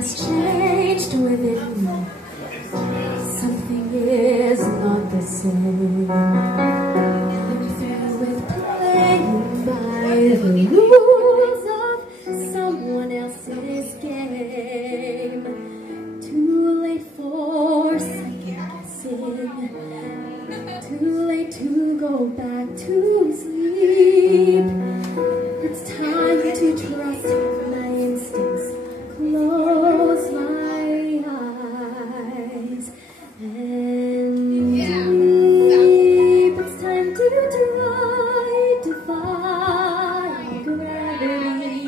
has changed within me. Something is not the same. I'm through with playing by the rules of someone else's game. Too late for second guessing. Too late to go back to sleep. It's time to trust my instincts. Close my eyes and sleep. It's time to try to defy gravity.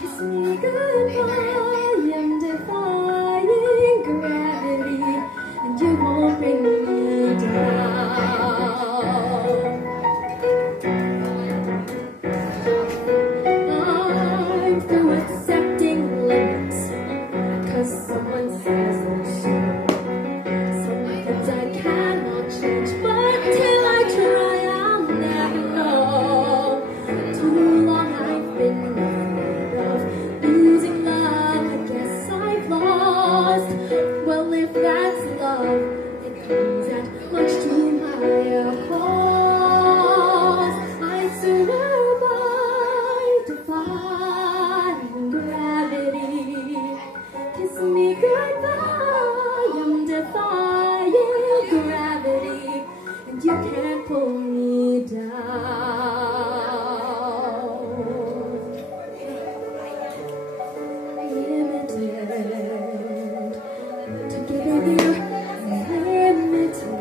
Kiss me goodbye, I'm defying gravity, and you won't bring me down. I'm through accepting limits, 'cause someone says they're sure. Some things I cannot change, but till I try, I'll never know. Too long I've been afraid of losing love. I guess I've lost. Well, if that's love, it comes at much too high a cost. I survive defying gravity. Kiss me goodbye, I'm defying gravity, and you can't pull me down. Limited, together we're limited.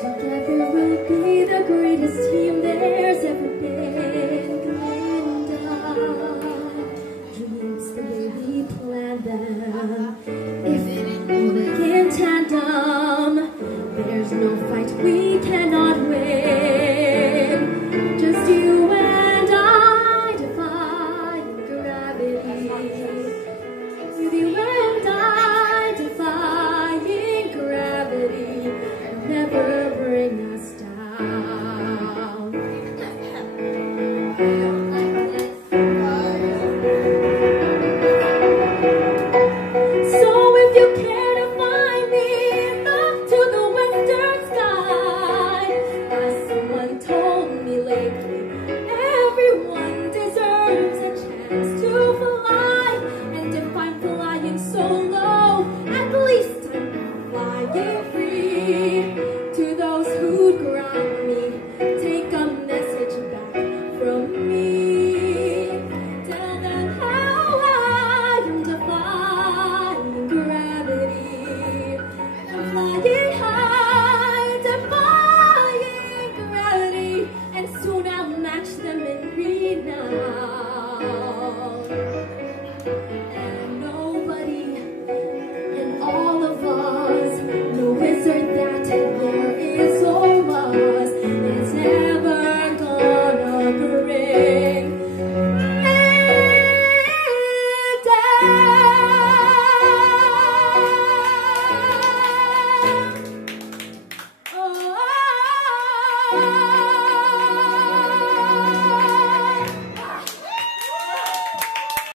Together we'll be the greatest team there's ever been. Dreams the way we planned them. If we work in tandem, there's no fight we cannot win. Just you and I defying gravity. With you and I defying gravity, never bring us down.